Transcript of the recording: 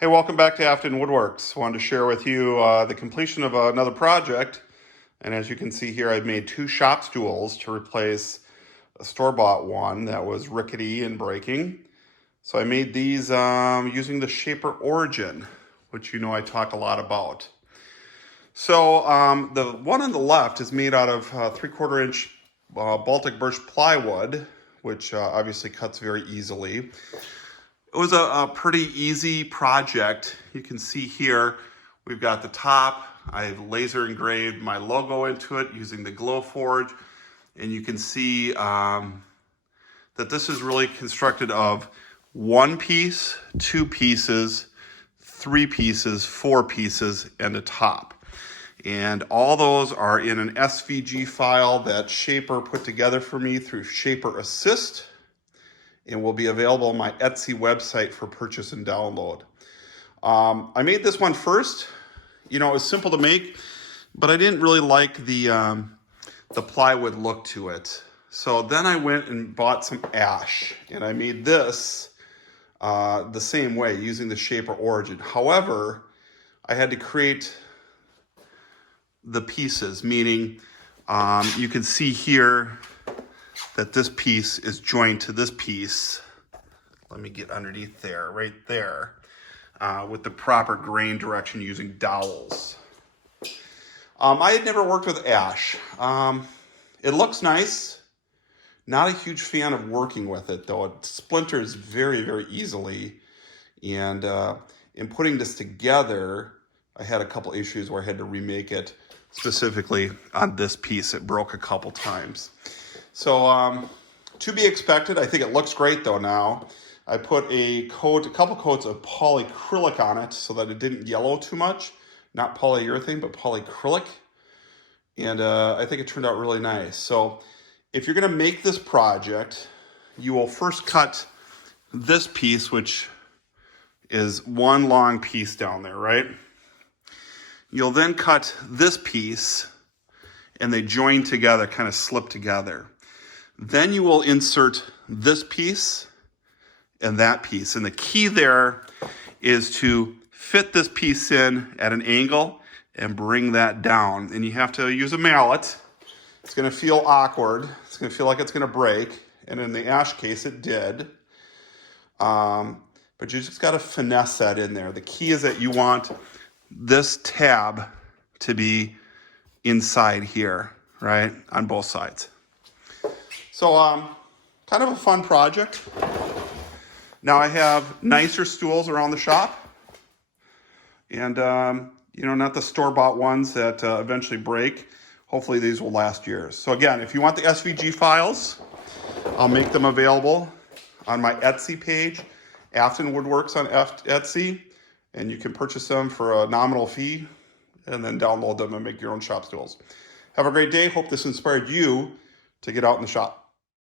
Hey, welcome back to Afton Woodworks. Wanted to share with you the completion of another project. And as you can see here, I've made two shop stools to replace a store-bought one that was rickety and breaking. So I made these using the Shaper Origin, which you know I talk a lot about. So the one on the left is made out of 3/4 inch Baltic Birch plywood, which obviously cuts very easily. It was a pretty easy project. You can see here, we've got the top. I've laser engraved my logo into it using the Glowforge. And you can see that this is really constructed of one piece, two pieces, three pieces, four pieces, and a top. And all those are in an SVG file that Shaper put together for me through Shaper Assist, and will be available on my Etsy website for purchase and download. I made this one first. You know, it was simple to make, but I didn't really like the plywood look to it. So then I went and bought some ash, and I made this the same way using the Shaper Origin. However, I had to create the pieces, meaning you can see here that this piece is joined to this piece. Let me get underneath there, right there, with the proper grain direction using dowels. I had never worked with ash. It looks nice. Not a huge fan of working with it, though. It splinters very, very easily. And in putting this together, I had a couple issues where I had to remake it. Specifically on this piece, it broke a couple times. So to be expected. I think it looks great though now. I put a couple coats of polyacrylic on it so that it didn't yellow too much. Not polyurethane, but polyacrylic. And I think it turned out really nice. So if you're gonna make this project, you will first cut this piece, which is one long piece down there, right? You'll then cut this piece and they join together, kind of slip together. Then you will insert this piece and that piece. And the key there is to fit this piece in at an angle and bring that down. And you have to use a mallet. It's gonna feel awkward. It's gonna feel like it's gonna break. And in the ash case, it did. But you just gotta finesse that in there. The key is that you want this tab to be inside here, right? On both sides. So kind of a fun project. Now I have nicer stools around the shop. And, you know, not the store-bought ones that eventually break. Hopefully these will last years. So again, if you want the SVG files, I'll make them available on my Etsy page, Afton Woodworks on Etsy. And you can purchase them for a nominal fee and then download them and make your own shop stools. Have a great day. Hope this inspired you to get out in the shop.